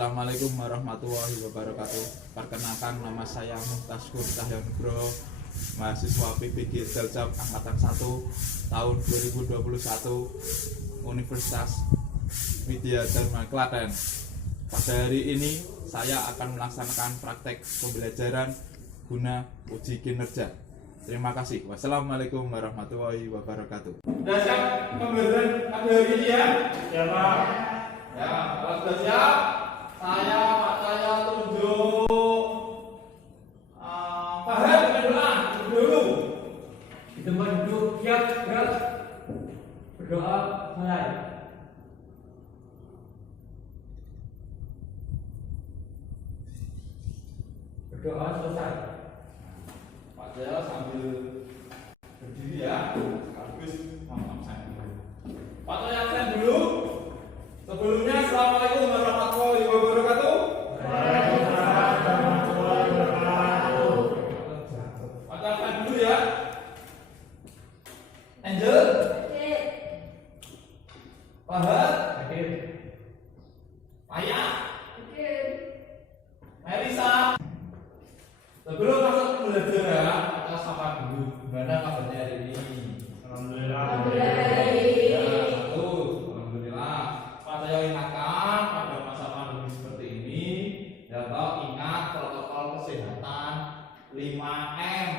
Assalamualaikum warahmatullahi wabarakatuh. Perkenalkan, nama saya Muhtaskur Cahyo Nugroho, mahasiswa PBG Daljab Angkatan 1 tahun 2021 Universitas Widya Dharma Klaten. Pada hari ini saya akan melaksanakan praktek pembelajaran guna uji kinerja. Terima kasih. Wassalamualaikum warahmatullahi wabarakatuh. Sudah siap pembelajaran pada hari ini ya? Ya Pak. Ya, kalau sudah siap, saya tunjuk Fahad dengan doa dulu. Di tempat duduk siap gerak. Berdoa mulai. Berdoa selesai. Pak Jaya sambil berdiri ya, sekaligus mantap saya dulu. Pak Jaya absen dulu. Sebelumnya, Assalamualaikum warahmatullahi wabarakatuh. Waalaikumsalam warahmatullahi wabarakatuh. Pak Jaya absen dulu ya. Angel, Fahad, Hadir. Maya, Melisa. Sebelum masuk pembelajaran, kita sapa dulu. Gimana kabarnya hari ini? Alhamdulillah. Ya, satu, alhamdulillah. Pak saya ingatkan pada masa pandemi seperti ini, ya toh ingat protokol kesehatan 5M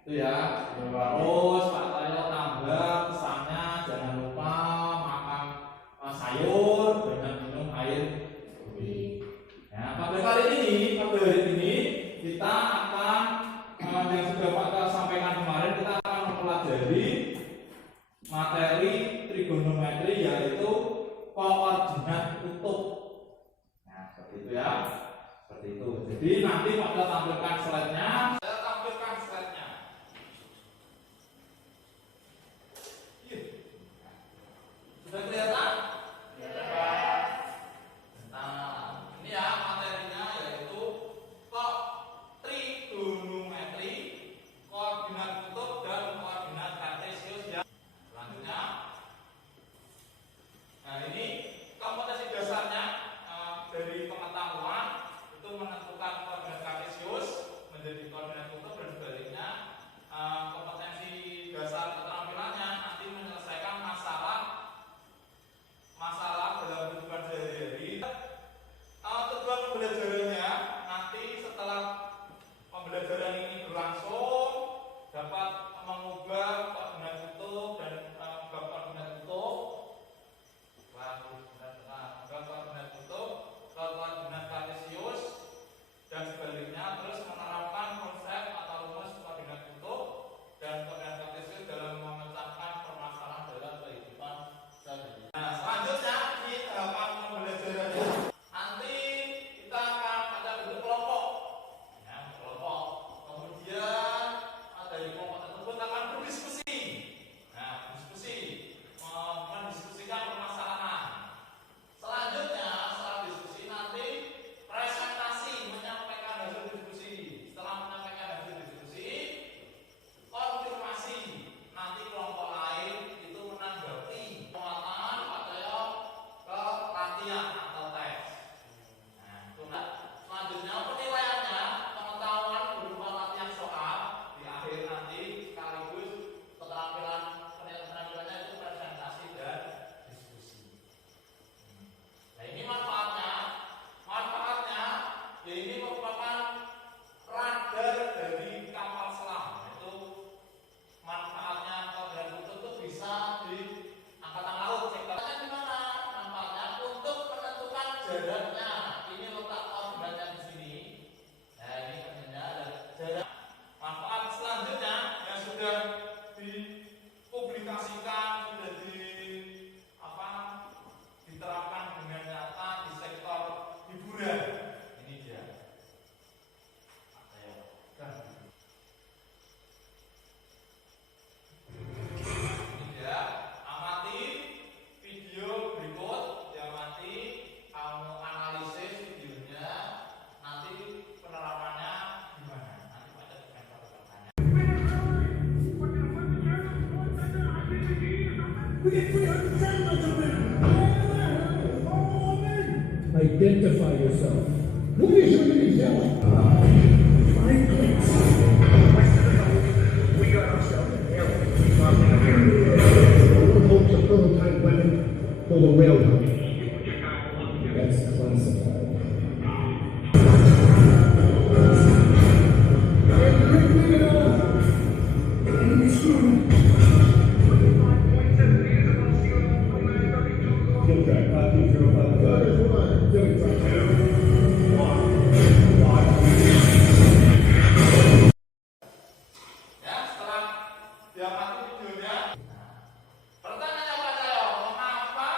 itu ya. Terus Pak saya tambah pesannya jangan lupa makan sayur dengan minum air putih. Ya, pada hari ini kita akan yang sudah Pak sampaikan kemarin, kita akan mempelajari materi trigonometri, yaitu koordinat kutub. Nah, seperti itu ya. Seperti itu. Jadi nanti pada tampilkan slide-nya. Saya tampilkan slide-nya. Sudah kelihatan? Nah, ini ya materinya, yaitu trigonometri, koordinat kutub dan koordinat kartesius ya. Selanjutnya, nah ini kompetensi dasarnya dari pengetahuan itu menentukan koordinat kartesius menjadi koordinat kutub dan sebaliknya. Kompetensi dasar keterampilannya nanti menyelesaikan masalah dalam kehidupan sehari-hari. Tujuan pembelajarannya nanti setelah pembelajaran ini berlangsung dapat mengubah koordinat kutub dan koordinat kutub ke koordinat kartesius dan sebaliknya, terus menerapkan konsep atau rumus koordinat kutub dan koordinat kartesius dalam memecahkan permasalahan dalam kehidupan sehari-hari. Nah, selanjutnya di tahapan pembelajarannya nanti kita akan ada bentuk kelompok. Ya, kelompok. Kemudian dari kelompok tersebut akan berdiskusi. Nah, mendiskusikan permasalahan. Selanjutnya, setelah diskusi nanti presentasi, menyampaikan hasil diskusi. Setelah menyampaikan hasil diskusi, konfirmasi. Nanti kelompok lain itu menanggapi penguatan atau ke latihan atau tes. Nah, itu selanjutnya penilaiannya pengetahuan berupa latihan soal di akhir nanti, sekaligus penampilannya itu presentasi dan diskusi. Nah, ini manfaatnya ya ini merupakan radar dari kapal selam. Itu manfaatnya koordinat kutub itu bisa di angkatan laut. Sektornya gimana? Manfaatnya untuk menentukan jaraknya. Ini letak koordinatnya di sini. Nah, ini kerjanya ada jarak. Manfaat selanjutnya yang sudah dipublikasikan, sudah diterapkan dengan nyata di sektor hiburan. Ini dia. Ini dia. Amati video berikut, diamati, kamu analisis videonya, nanti penerapannya gimana? Nanti pada bukan pertanyaannya. Identify yourself. What is your name? We got ourselves an alien. One holds a prototype weapon for the railroad. That's classified. Ya, setelah dia mati videonya. Pertanyaannya Pak Cahyo, mengapa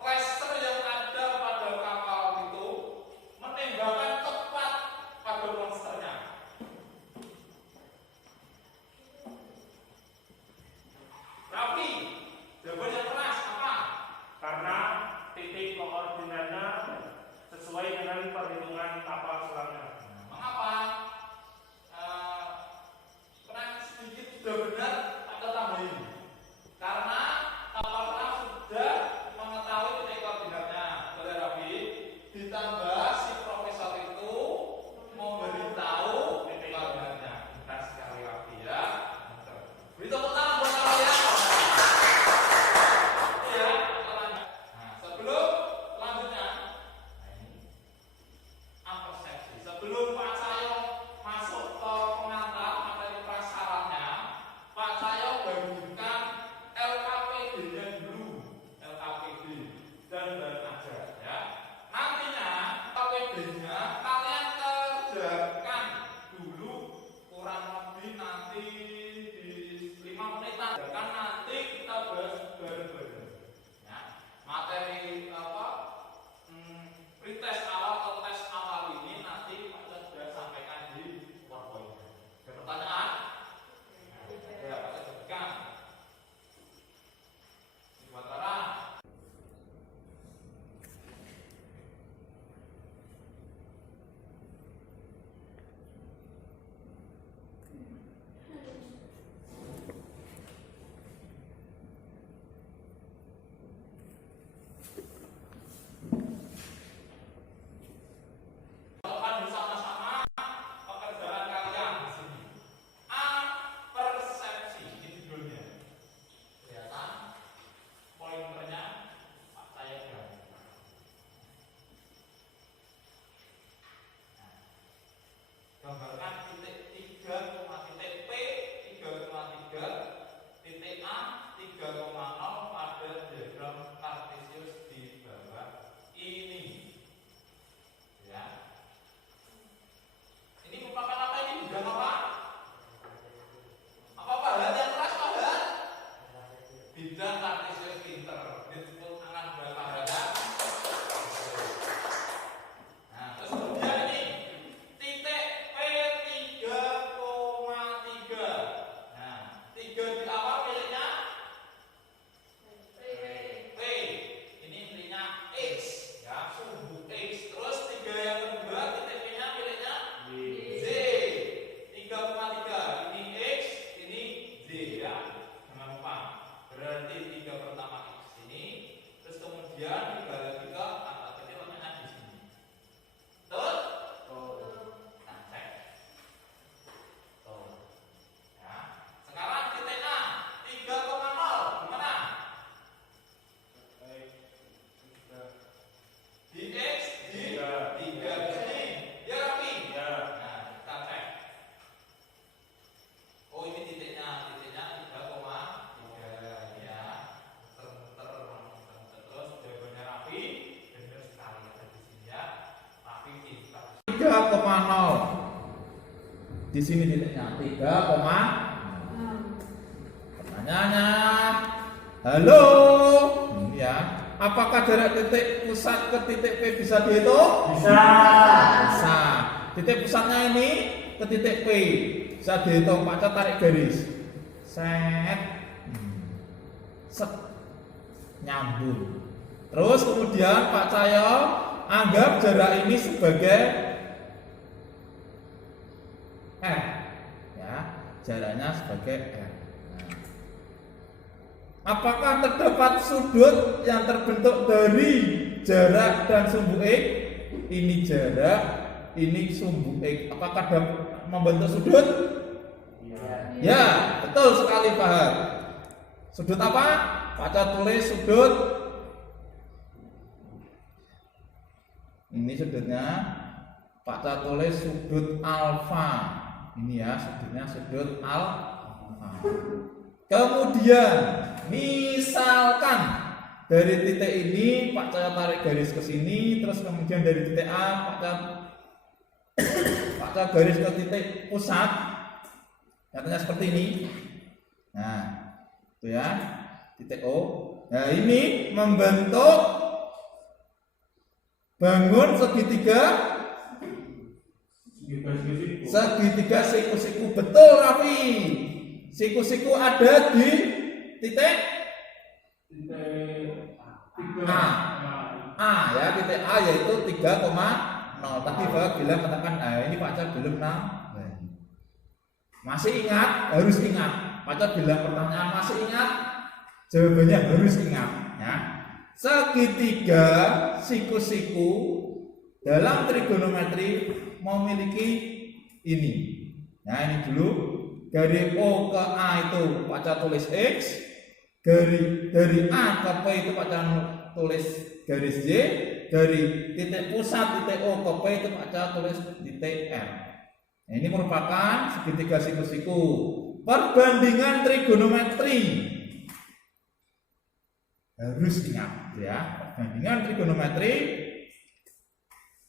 laser yang ada pada kapal itu menembakkan tepat pada monsternya? Rafi, jawabannya keras apa? Karena titik koordinatnya sesuai dengan perhitungan kapal selamnya. Mengapa? Kurang sedikit sudah benar atau tambahin? Karena kapal selam sudah mengetahui titik koordinatnya. Oleh Rafi, ditambah si profesor itu memberitahu titik koordinatnya. Kita sekali Rafi ya. Beri tepuk tangan buat kalian. Ya, nah, sebelum selanjutnya, persepsi. Sebelum Pak Cahyo masuk ke pengantar materi prasarannya, Pak Cahyo bandingkan LKPD-nya dulu, LKPD dan bahan ajar ya. Nantinya LKPD-nya kalian kerjakan dulu kurang lebih nanti di 5 menitan. Kan nanti kita bahas bareng-bareng. Ya. Materi apa? Pretest awal atau tes awal ini nanti Pak Cahyo sudah sampaikan di PowerPoint. Ada pertanyaan? Ya, Pak Cahyo sebutkan. Sementara lakukan bersama-sama pekerjaan kalian di sini. A. Persepsi, ini judulnya. Kelihatan pointernya Pak Cahyo gambarkan. Gambarkan titik 3, titik P 3,3, titik A 3,0 pada diagram Cartesius di bawah ini. Ya. Ini merupakan apa ini? Bidang apa? Apa yang keras bahan? Bidang Cartesius pinter. Disebut angan bahasa. Nah, terus kemudian ini titik P 3,3. Nah, 3 di awal miliknya P. Ini intinya X, ya, sumbu X. Terus 3 yang kedua titik P-nya miliknya Z. 3,3. Ini X, ini Z ya. Jangan lupa. Berarti 3 pertama X ini, terus kemudian dibalik ke angka kecil letaknya di sini. Betul? Nah, cek. Tuh. Ya. Sekarang titik A 3,0 gimana? Di X di 3 di sini. Ya Rafi. Ya. Nah, kita cek. Oh, ini titiknya 3,3 ya. Terus jawabannya Rafi benar sekali ada di sini ya. Rafi kita 3,0. Di sini titiknya 3,0. Pertanyaannya, halo, ini ya. Apakah jarak titik pusat ke titik P bisa dihitung? Bisa. Bisa. Titik pusatnya ini ke titik P bisa dihitung. Pak Cahyo tarik garis. Set. Set. Nyambung. Terus kemudian Pak Cahyo anggap jarak ini sebagai R. Ya, jaraknya sebagai R. Nah. Apakah terdapat sudut yang terbentuk dari jarak dan sumbu X? Ini jarak, ini sumbu X. Apakah membentuk sudut? Ya, betul sekali Pak. Sudut apa? Baca tulis sudut. Ini sudutnya. Baca tulis sudut alfa. Ini ya, sudutnya sudut alfa. Kemudian, misalkan dari titik ini Pak Cahyo tarik garis ke sini, terus kemudian dari titik A Pak Cahyo garis ke titik pusat, katanya seperti ini. Nah, itu ya, titik O. Nah, ini membentuk bangun segitiga siku-siku. Betul Raffi. Siku-siku ada di titik A ya, titik A yaitu 3,0. Tadi Bapak bilang katakan, ini Pak Cahyo belum 6. Masih ingat? Harus ingat. Pak Cahyo bilang pertanyaan masih ingat? Jawabannya harus ingat ya. Segitiga siku-siku dalam trigonometri memiliki ini. Nah, ini dulu. Dari O ke A itu Pak Cahyo tulis X, dari A ke P itu Pak Cahyo tulis garis Y, dari titik pusat titik O ke P itu Pak Cahyo tulis titik R. Nah, ini merupakan segitiga siku-siku. Perbandingan trigonometri harus ingat ya. Perbandingan trigonometri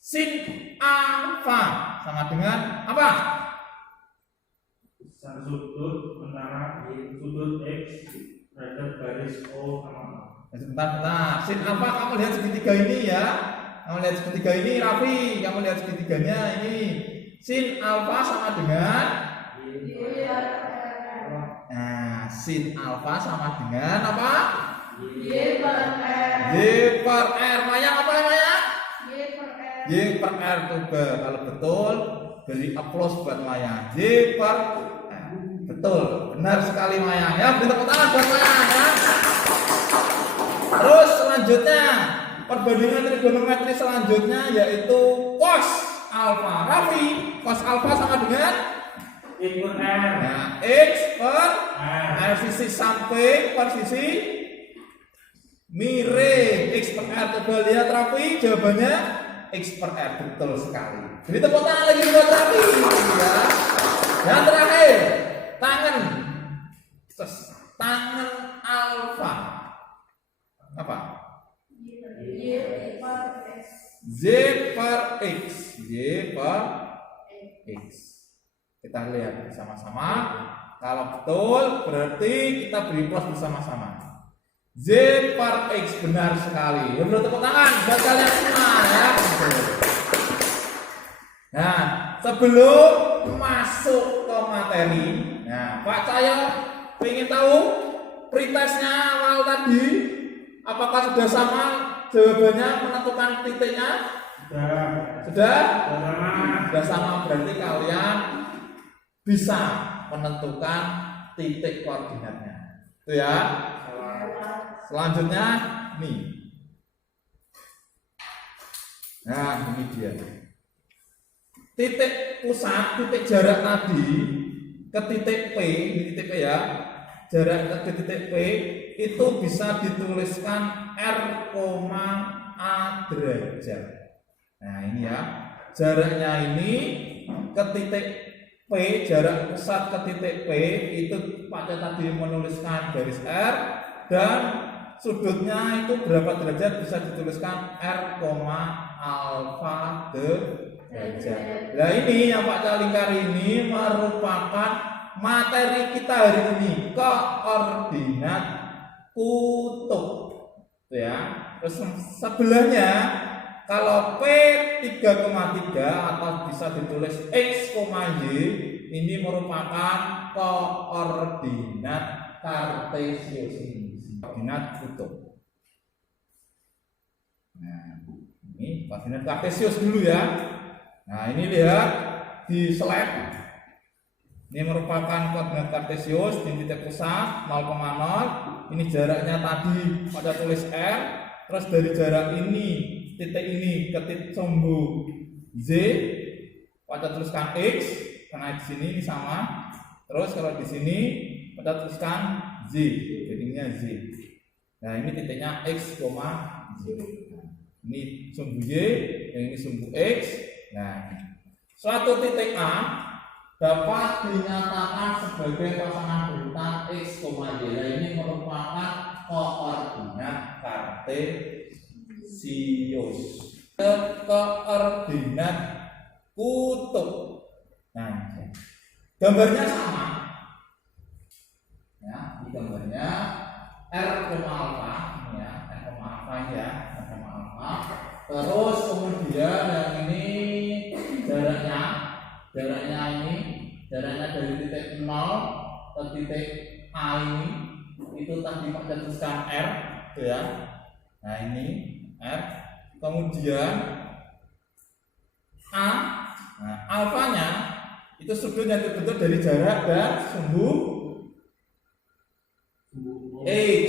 sin alfa sama dengan apa? Sudut antara sudut X terhadap garis O sama A. Sebentar. Sin alfa kamu lihat segitiga ini ya. Kamu lihat segitiga ini Raffi, kamu lihat segitiganya ini. Sin alfa sama dengan sin alfa sama dengan apa? Y per R. Y per R. Maya apa Maya? Y per R. Y per R juga. Kalau betul beri aplaus buat Maya. Y per R. Betul, benar sekali Maya ya. Beri tepuk tangan buat Maya ya. Terus selanjutnya perbandingan trigonometri selanjutnya yaitu cos alfa. Raffi, cos alfa sama dengan X per R. nah, X per R sisi samping per sisi miring. X per R, coba lihat Raffi, jawabannya X per R. Betul sekali. Beri tepuk tangan lagi buat Raffi ya. Yang terakhir, tangan alfa apa? Y per X. Z per X. Y per X. Kita lihat bersama-sama. Kalau betul berarti kita beri plus bersama-sama. Z per X benar sekali. Ya, beri tepuk tangan buat kalian semua ya. Nah, sebelum masuk ke materi, nah Pak Cahyo ingin tahu pretestnya awal tadi apakah sudah sama jawabannya menentukan titiknya? Sudah? Sudah sama, berarti kalian bisa menentukan titik koordinatnya. Itu ya. Selanjutnya nih. Nah, ini dia. Titik pusat, titik jarak tadi ke titik P, ini titik P ya. Jarak ke titik P itu bisa dituliskan R, A derajat. Nah, ini ya. Jaraknya ini ke titik P, jarak pusat ke titik P itu Pak Cahyo tadi menuliskan garis R dan sudutnya itu berapa derajat bisa dituliskan R, alfa derajat. Nah, ini yang Pak Cahyo lingkari ini merupakan materi kita hari ini, koordinat kutub. Ya. Terus sebelahnya kalau P 3,3 atau bisa ditulis X, Y ini merupakan koordinat kartesius, koordinat kutub. Nah, ini koordinat kartesius dulu ya. Nah, ini lihat di slide. Ini merupakan koordinat kartesius di titik pusat 0,0. Ini jaraknya tadi pada tulis R. Terus dari jarak ini, titik ini ke titik sumbu Z, pada tuliskan X. Karena di sini ini sama. Terus kalau di sini pada tuliskan Z, jadinya Z. Nah ini titiknya X, Z. Ini sumbu Y, yang ini sumbu X. Nah, suatu titik A dapat dinyatakan sebagai pasangan bintang X, Y. Nah, ini merupakan koordinat kartesius. Koordinat kutub. Nah, gambarnya sama. Ya, di gambarnya R, alfa ini ya, R, alfa ya, R, alfa. Terus kemudian yang ini jaraknya ini dari titik 0 ke titik A ini itu tadi pada tuliskan R gitu ya. Nah ini R, kemudian A, nah alfanya itu sudut yang terbentuk dari jarak dan sumbu X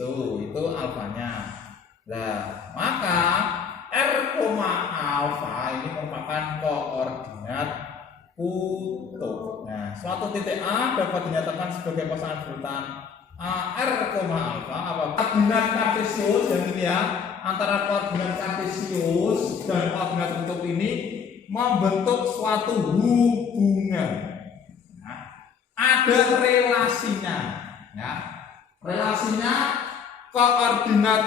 tuh itu alfanya. Nah maka R, alfa ini merupakan koordinat kutub. Nah, suatu titik A dapat dinyatakan sebagai pasangan bintang R, alfa apa? Koordinat kartesius yang ini ya, antara koordinat kartesius dan koordinat kutub ini membentuk suatu hubungan. Nah, ada relasinya, ya. Relasinya koordinat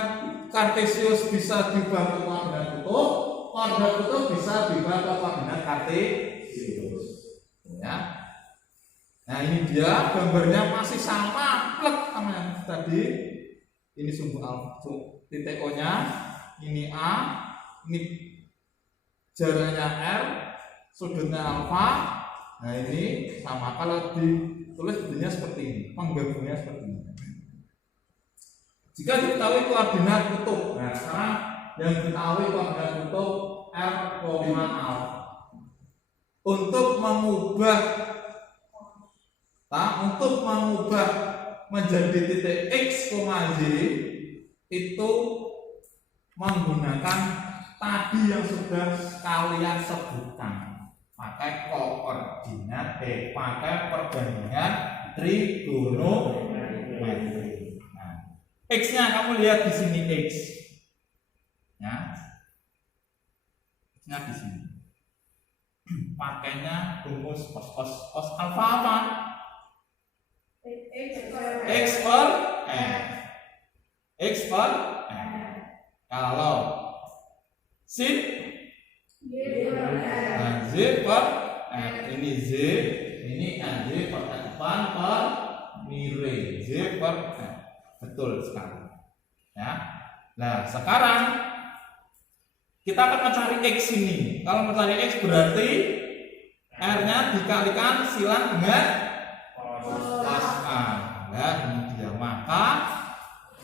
kartesius bisa diubah ke koordinat kutub, koordinat kutub bisa diubah ke koordinat kartesius. Ya. Nah ini dia gambarnya masih sama plek sama yang tadi. Ini sumbu alfa, titik O nya, ini A, ini jaraknya R, sudutnya alfa. Nah ini sama. Kalau ditulis jadinya seperti ini, penggabungnya seperti ini. Jika diketahui koordinat kutub, nah sekarang yang diketahui koordinat kutub R, alfa. Untuk mengubah menjadi titik X, Y itu menggunakan tadi yang sudah kalian sebutkan, pakai koordinat pakai perbandingan trigonometri. Nah, X-nya kamu lihat di sini X, ya, X-nya di sini. Pakainya rumus cos alfa apa? X per N. X per N. Kalau sin Z per N. Ini Z, ini Z per depan per miring. Z per N. Betul sekali. Ya. Nah, sekarang kita akan mencari X ini. Kalau mencari X berarti R-nya dikalikan silang dengan cos A. Nah, ini dia. Maka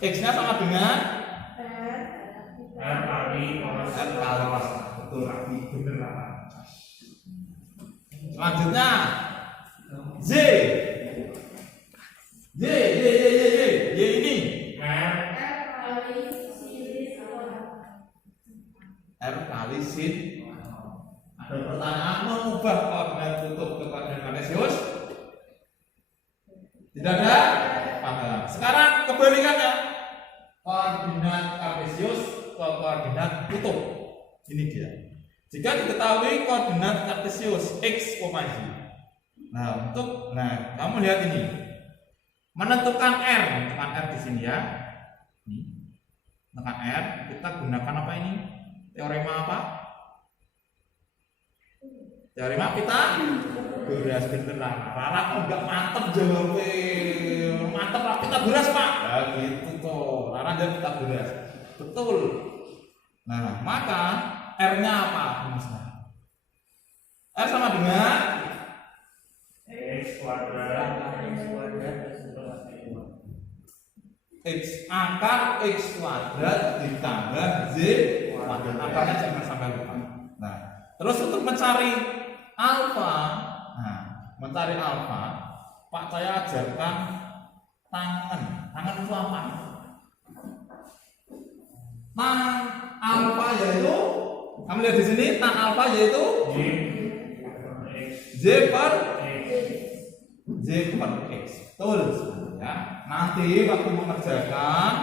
X-nya sama dengan R kali cos A. Betul, bener lah. Selanjutnya Z. Y ini R kali sin. Ada pertanyaan mengubah koordinat kutub ke koordinat kartesius? Tidak ada? Paham. Sekarang kebalikannya, koordinat kartesius ke koordinat kutub. Ini dia. Jika diketahui koordinat kartesius X, Y. Nah, kamu lihat ini. Menentukan R di sini ya. Ini. Menentukan R, kita gunakan apa ini? Teorema apa? Teorema Pythagoras. Bener lah. Rara kok enggak mantep jawabnya. Mantep lah Pythagoras, Pak. Ya gitu toh. Rara jadi Pythagoras. Betul. Nah, maka R-nya apa? R sama dengan X kuadrat X akar X kuadrat ditambah Z kuadrat. Akarnya jangan sampai lupa. Nah, terus untuk mencari alfa, nah, mencari alfa, Pak saya ajarkan tangan. Tangan itu apa? Tang alfa yaitu, kamu lihat di sini, tang alfa yaitu X J per X. Betul ya. Nanti waktu mengerjakan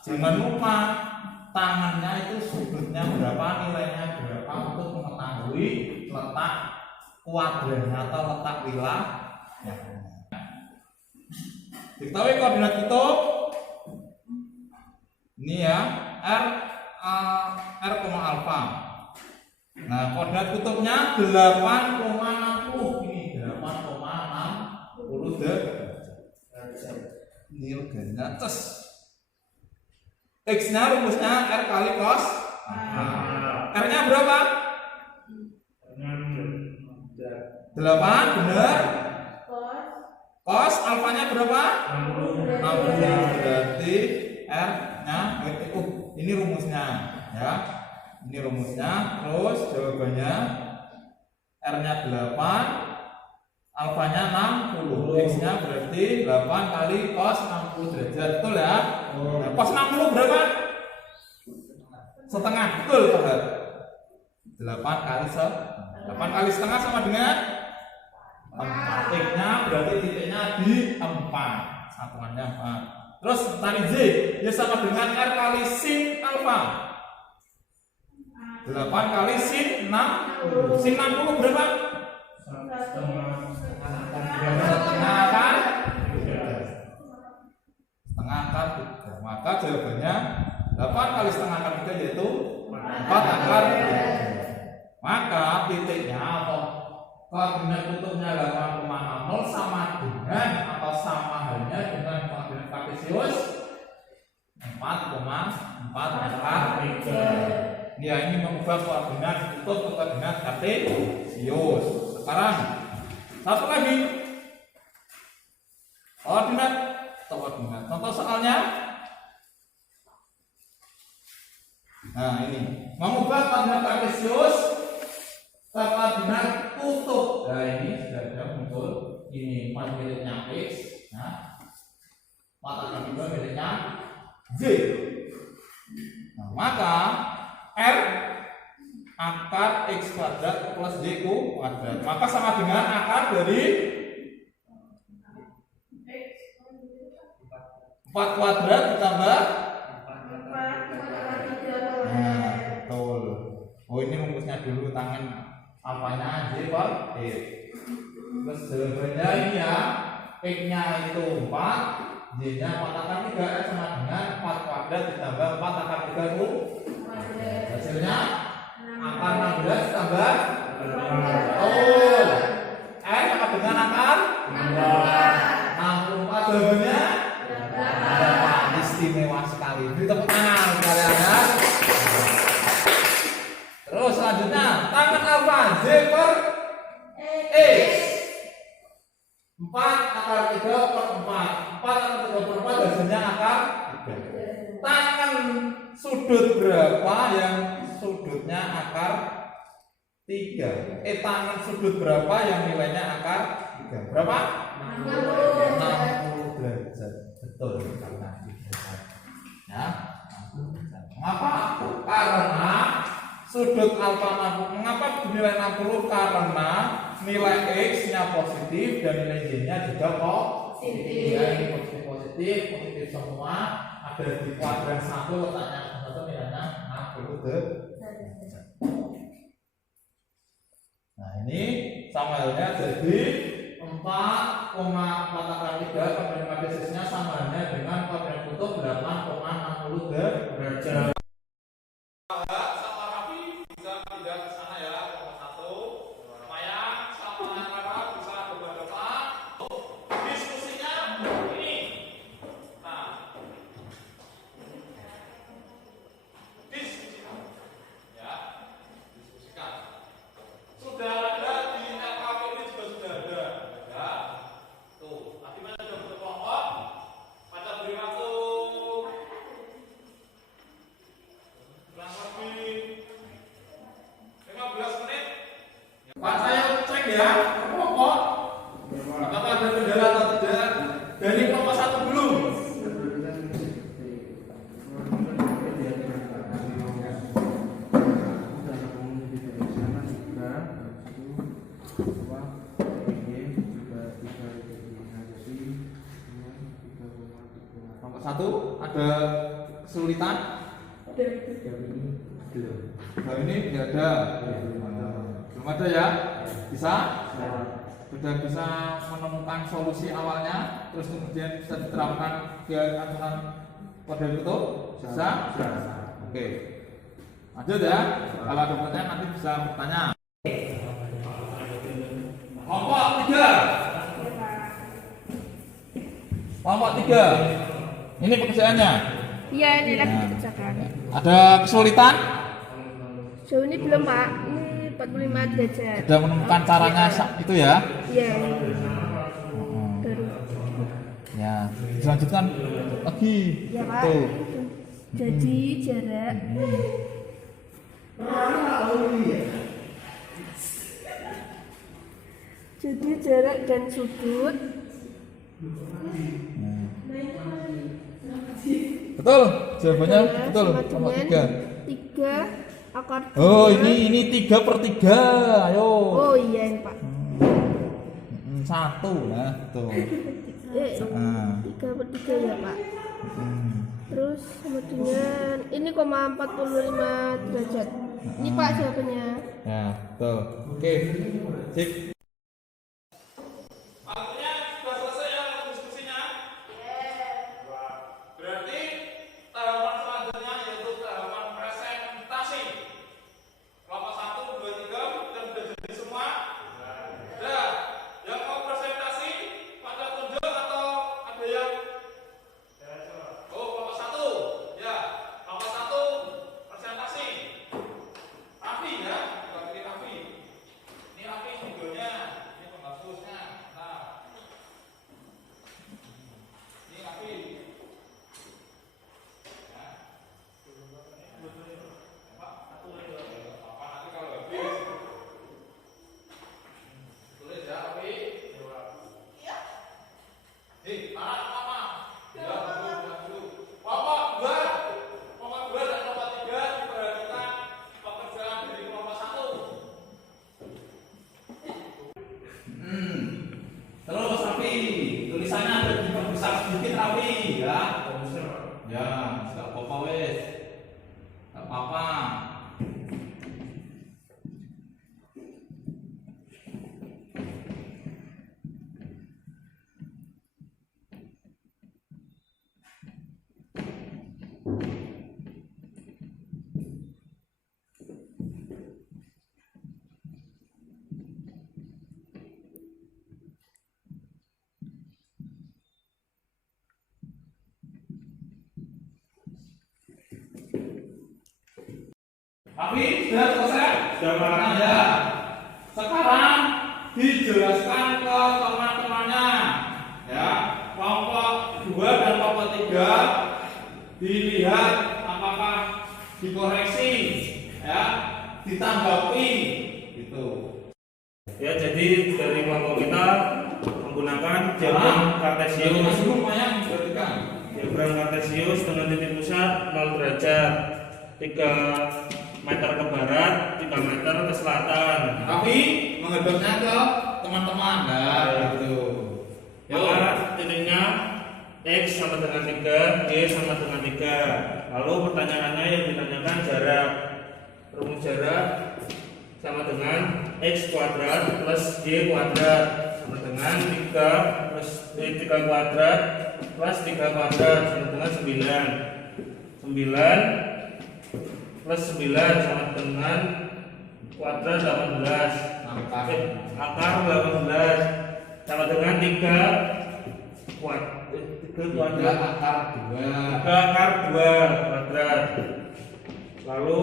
jangan lupa tangannya itu sudutnya berapa, nilainya berapa untuk mengetahui letak kuadrannya atau letak wilayahnya. Diketahui koordinat kutub ini ya, R, alfa. Nah, koordinat kutubnya 8,60 ini 8,60 derajat. Ini reganya ces. X-nya rumusnya R kali cos. R-nya berapa? 8 benar. Cos alfanya berapa? 60. Berarti R-nya ini rumusnya ya. Ini rumusnya. Terus jawabannya R-nya 8, alfanya 60. X-nya berarti 8 kali cos 60 derajat. Betul ya? Nah, cos 60 berapa? Setengah. Betul, Pak. 8 kali setengah sama dengan 4. X-nya berarti titiknya di 4. Satuannya 4. Terus tadi Z, ya sama dengan R kali sin alfa. 8 kali sin 60. Sin 60 berapa? Setengah akar 3. Maka jawabannya 8 kali setengah akar 3 yaitu 4 akar 3. Maka titiknya atau koordinat kutubnya 8,60 sama dengan atau sama halnya dengan koordinat kartesius 4,4 akar 3. Ya, ini mengubah koordinat kutub ke koordinat kartesius. Sekarang satu lagi koordinat. Contoh soalnya. Nah, ini mengubah koordinat kartesius ke koordinat kutub. Nah, ini sudah ada muncul. Ini 4 miliknya X. Nah, 4 akar 3 miliknya Z. Nah, maka R akar X kuadrat plus Y kuadrat. Maka sama dengan akar dari 4 kuadrat ditambah. Nah, betul. Oh, ini rumusnya dulu, tangan alfanya J per X. Terus jawabannya ini ya, X-nya itu 4, Y-nya 4 akar 3, X sama dengan 4 kuadrat ditambah 4 akar 3 itu. Hasilnya akar 16 tambah. Oh, X sama dengan akar 64. Jawabannya istimewa sekali. Beri tepuk tangan kalian ya. Terus selanjutnya tangan alfa Z per X. 4 akar 3 per 4. 4 akar 3 per 4 hasilnya akar 3. Tangan sudut berapa yang sudutnya akar 3? Tangan sudut berapa yang nilainya akar 3? Berapa? 60 derajat. Betul karena ya. Mengapa? Karena sudut alfa 60. Mengapa dinilai 60? Karena nilai X-nya positif dan nilai Y-nya juga positif. Ya, ini positif semua. Ada di kuadran 1, letaknya satu nilainya 60 derajat. Nah, ini sama halnya jadi 4,4 akar 3 koordinat kartesiusnya sama halnya dengan koordinat kutub 8,60 derajat. Sama rapi bisa pindah ke sana ya, nomor 1. Mayang sama Rara bisa depan-depan. Diskusinya ini. Nah, diskusikan ya, diskusikan. Sudah ada di LKP ini juga sudah ada. Ya. Tuh, akibatnya sudah berkelompok. Pada beri waktu kurang lebih Ada kesulitan? Nah, ini nggak ada. Belum ada ya? Bisa? Sudah bisa menemukan solusi awalnya, terus kemudian bisa diterapkan ke aturan kode bentuk? Bisa? Oke. Lanjut ya. Kalau ada pertanyaan nanti bisa bertanya. Kelompok 3. Kelompok 3. Ini pekerjaannya. Iya, ini lagi dikerjakan. Ada kesulitan? Jauh ini belum, Pak. Ini 45 derajat. Sudah menemukan caranya itu ya? Iya, baru. Ya, dilanjutkan lagi. Ya, Pak. Tuh. Jadi jarak Jadi jarak dan sudut Betul, jawabannya ya, betul. sama Sama dengan 3. 3 akar Oh, 2. ini 3/3. Ayo. Oh iya ini, Pak. 1 nah, tuh. 3/3 ya, Pak. Terus sama dengan ini 45 derajat. Ini Pak jawabannya. Ya, betul. Oke. Sip. Waktunya sudah selesai ya diskusinya? Berarti tahapan selanjutnya yaitu tahapan presentasi. Kelompok 1, 2, 3 dan sudah jadi semua? Sudah. Yang mau presentasi pada tunjuk atau ada yang? Oh, kelompok 1. Ya, kelompok 1 presentasi. Raffi ya, kita pilih Raffi. Ini Raffi videonya, ini penghapusnya. Nah, ini Raffi. Ya. Pak, apa nanti kalau habis? Tulis ya Raffi. Iya. Hei, anak apa? Ya, dulu. Kelompok 2 dan kelompok 3 diperhatikan pekerjaan dari kelompok 1. Terus Raffi, tulisannya ada diperbesar sedikit Raffi ya. Ya, enggak apa-apa wes. Enggak apa-apa. Raffi, sudah selesai? Sudah, Pak. Nah, ya. Sekarang dijelaskan ke teman-temannya. Ya, kelompok 2 dan kelompok 3 dilihat apakah dikoreksi, ya, ditanggapi, gitu. Ya, jadi dari kelompok kita menggunakan diagram kartesius. Masih lumayan perhatikan. Diagram kartesius dengan titik pusat 0 derajat, 3 meter ke barat, 3 meter ke selatan. Tapi menghadapnya ke teman-teman, nah, gitu. Maka titiknya X sama dengan 3, Y sama dengan 3. Lalu pertanyaannya yang ditanyakan jarak. Rumus jarak sama dengan X kuadrat plus Y kuadrat sama dengan 3 plus 3 kuadrat plus 3 kuadrat sama dengan 9. 9 plus 9 sama dengan kuadrat 18. Akar 18 sama dengan 3 kuadrat akar 2. 3 akar 2 kuadrat. Lalu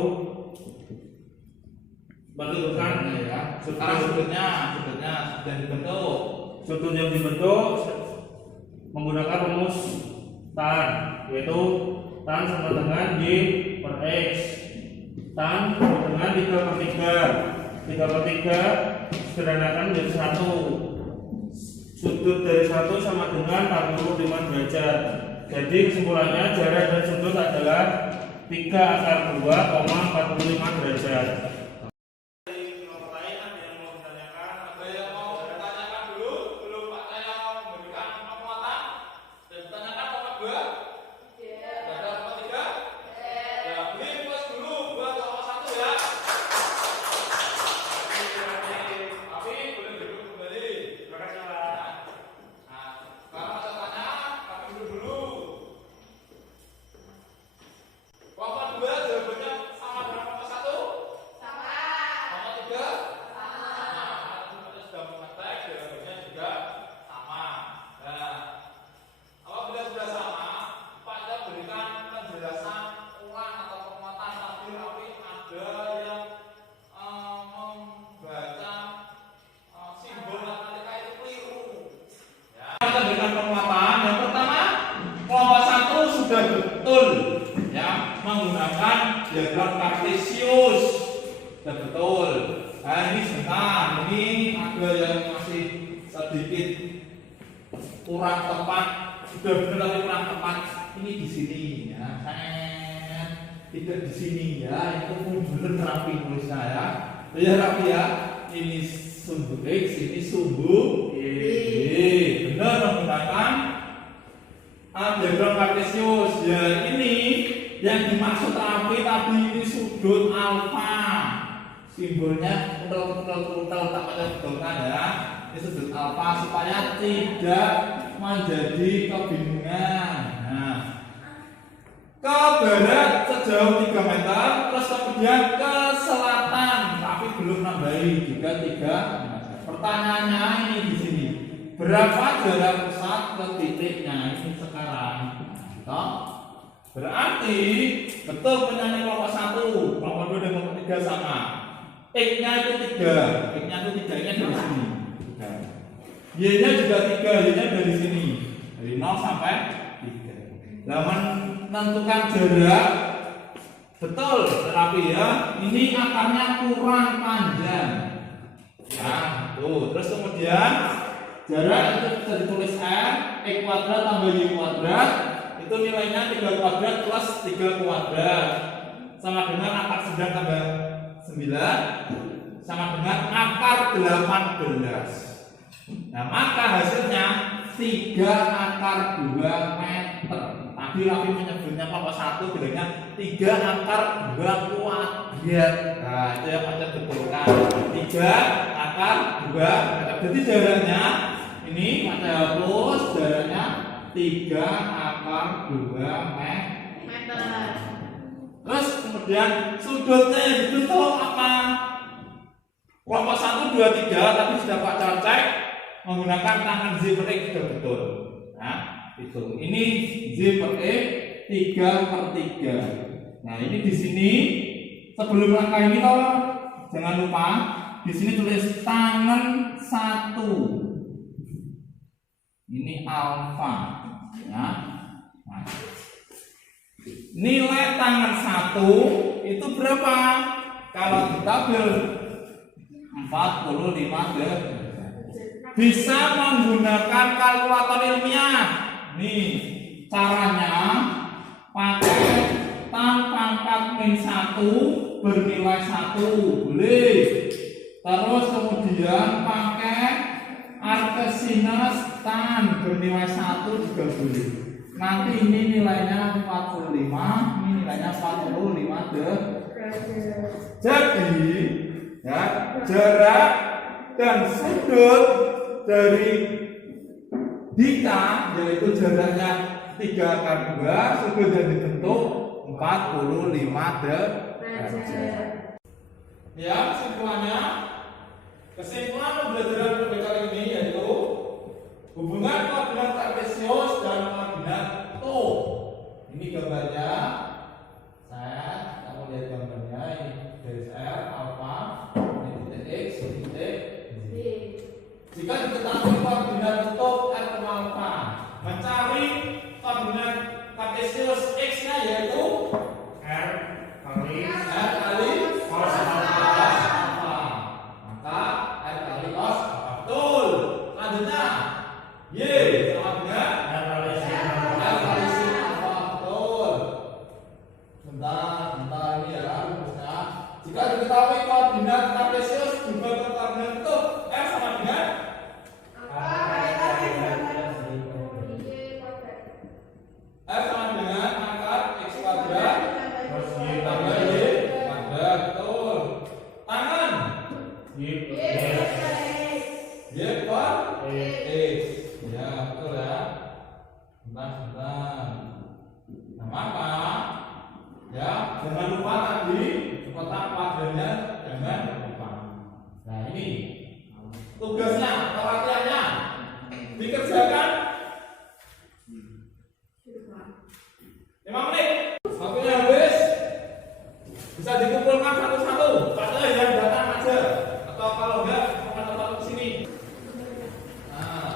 menentukan Ya. Sekarang sudutnya sudah dibentuk. sudut yang dibentuk menggunakan rumus tan, yaitu tan sama dengan Y per X. Tan sama dengan 3/3. 3/3 sederhanakan menjadi 1. Sudut dari 1 sama dengan 45 derajat. Jadi kesimpulannya jarak dan sudut adalah 3 akar 2,45 derajat. Ada yang mau bertanyakan dulu sebelum Pak Cahyo memberikan penguatan? Dan bertanyakan kelompok 2? menggunakan diagram kartesius. Betul. Nah ini sebentar, ini ada yang masih sedikit kurang tepat, sudah benar tapi kurang tepat. Ini di sini ya, tidak di sini ya, itu benar rapi tulisnya ya. Ya rapi ya. Ini sumbu X, ini sumbu Y. Benar menggunakan diagram kartesius. Ya ini yang dimaksud rapi tadi ini sudut alfa. Simbolnya tak pada betulkan ya. Ini sudut alfa supaya tidak menjadi kebingungan. Nah, ke barat sejauh 3 meter, terus kemudian ke selatan, tapi belum nambahi juga 3 meter. Pertanyaannya ini di sini, berapa jarak pusat ke titiknya ini sekarang? Nah, berarti betul penyanyi kelompok 1, kelompok 2 dan kelompok 3 sama. X-nya itu 3, X-nya itu 3, nya dari sini. Y-nya juga 3, Y-nya dari sini. Dari 0 sampai 3. Nah, menentukan jarak betul, tetapi ya, ini akarnya kurang panjang. Ya, tuh. Terus kemudian jarak itu bisa ditulis R, X kuadrat tambah Y kuadrat, itu nilainya 3 kuadrat plus 3 kuadrat. Sama dengan akar 9 tambah 9 sama dengan akar 18. Nah, maka hasilnya 3 akar 2 meter. Tadi Raffi menyebutnya kelompok 1 bilangnya 3 akar 2 kuadrat. Nah, itu yang macam betulkan. 3 akar 2 meter. Jadi jaraknya ini macam hapus, jaraknya 3 akar 2 meter. Terus kemudian sudutnya yang ditutup apa? Kelompok 1, 2, 3 tadi sudah Pak Cara cek menggunakan tangan Z per X sudah betul. Nah, itu. Ini Z per X 3/3. Nah, ini di sini sebelum langkah ini kalau jangan lupa di sini tulis tangan 1. Ini alfa. Ya. Nah, nilai tangan 1 itu berapa? Kalau ditabel 45 derajat. Bisa menggunakan kalkulator ilmiah. Nih, caranya pakai tan pangkat -1 bernilai 1 boleh. Terus kemudian pakai arc sinus tan bernilai 1 juga boleh. Nanti ini nilainya 45, ini nilainya 45 derajat. Jadi ya, jarak dan sudut dari Dika yaitu jaraknya 3 akar 2 sudut yang dibentuk 45 derajat. Ya, kesimpulan pembelajaran pada kali ini yaitu hubungan koordinat kartesius dan koordinat to. Ini gambarnya. Kamu lihat gambarnya ini garis R alfa, ini titik X, ini titik Y. Jika diketahui koordinat untuk R alfa, mencari koordinat kartesius X-nya yaitu R kali cos alfa. Maka R kali cos alfa. Betul. Selanjutnya Y sama dengan R kali sin R kali sin alfa. Betul. Bentar ini ya rumusnya. Jika diketahui koordinat kartesius juga koordinat bentuk R sama dengan R sama dengan akar X kuadrat plus Y tambah Y kuadrat. Betul. Tangan Y Y per X. Ya betul ya. Bentar. Nah maka ya jangan lupa tadi kotak kuadratnya jangan lupa. Nah ini tugasnya atau latihannya dikerjakan 5 menit. Waktunya habis. Bisa dikumpulkan satu-satu. Padahal yang datang aja. Atau kalau enggak teman-teman ke sini. Nah,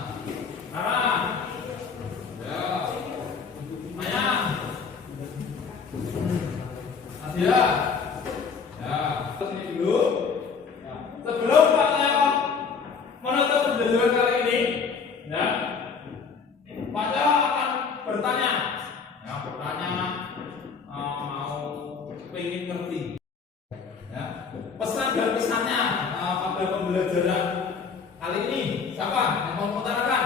ya. Ayah. Nadia. Ya, ini dulu. Ya. Sebelum Pak Teo menutup pembelajaran kali ini, ya, Pak Teo akan bertanya, ya, mau pengen ngerti, ya, pesan dan pesannya pada pembelajaran kali ini. Siapa yang mau mengutarakan?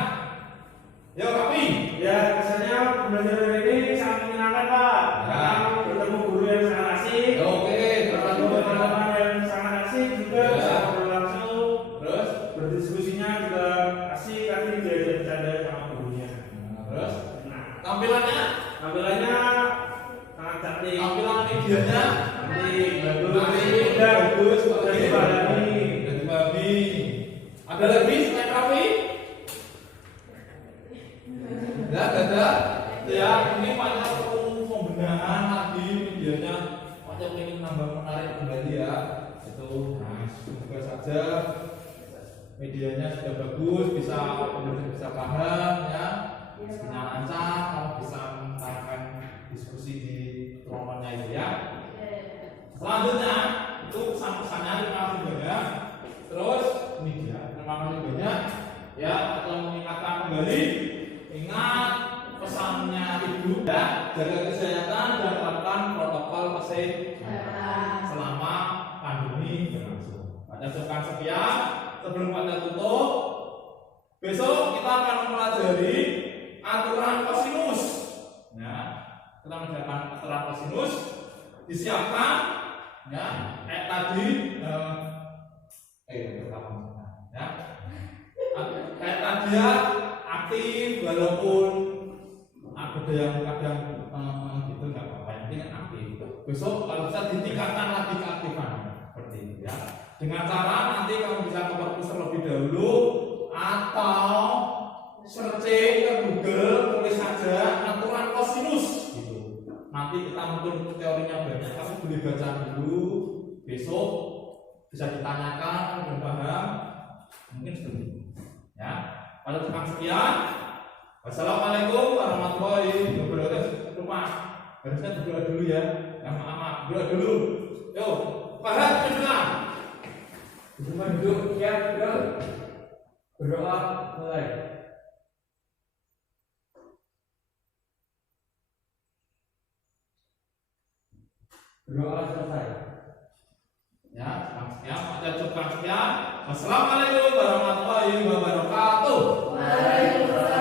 Yo, Kapi. Ya, kesannya pembelajaran ini sangat menyenangkan, Pak. Karena bertemu guru yang sangat asik. Oke, Bertemu teman-teman yang sangat asik juga, Ya. bisa ngobrol langsung. terus, Berdiskusinya juga asik, nanti diajak bercanda sama gurunya. terus, Nah, tampilannya, tampilannya sangat cantik. tampilan medianya, Cantik, bagus. Cantik, Indah, bagus, dari Pak Dani. dari babi. Ada lagi selain Kapi? Ya, ada. Ya, ini Pak Teo perlu pembenahan lagi medianya. Pak Teo ingin nambah menarik kembali ya. Itu, nah, semoga saja medianya sudah bagus, bisa pemirsa bisa paham ya, rezekinya lancar, kamu bisa mengutarakan diskusi di ruangannya itu ya. Selanjutnya itu pesan-pesannya terima kasih banyak. Terus ini dia, terima kasih banyak ya, atau mengingatkan kembali, ingat pesannya ibu ya, jaga kesehatan dan terapkan protokol kesehatan selama pandemi berlangsung. Pada sekian sekian, sebelum pada tutup, besok kita akan mempelajari aturan kosinus. Ya, kita mengerjakan aturan kosinus, disiapkan, ya, kayak tadi, ya, kayak tadi ya, aktif walaupun ada yang kadang gitu nggak apa-apa, yang penting aktif. Besok kalau bisa ditingkatkan lagi keaktifan seperti itu ya. Dengan cara nanti kamu bisa ke perpus terlebih dahulu atau searching ke Google, tulis saja aturan kosinus gitu. Nanti kita mungkin teorinya banyak, kamu boleh baca dulu, besok bisa ditanyakan, belum paham, mungkin seperti itu. Ya, pada teman sekian. Wassalamualaikum warahmatullahi wabarakatuh. Rumah, harusnya berdoa dulu ya. Yang maaf, berdoa dulu. Yo, Farhat, bismillah. Semua duduk ya, berdoa mulai. Berdoa selesai. Ya, sekian, ada cukup sekian. Wassalamualaikum warahmatullahi wabarakatuh. Waalaikumsalam.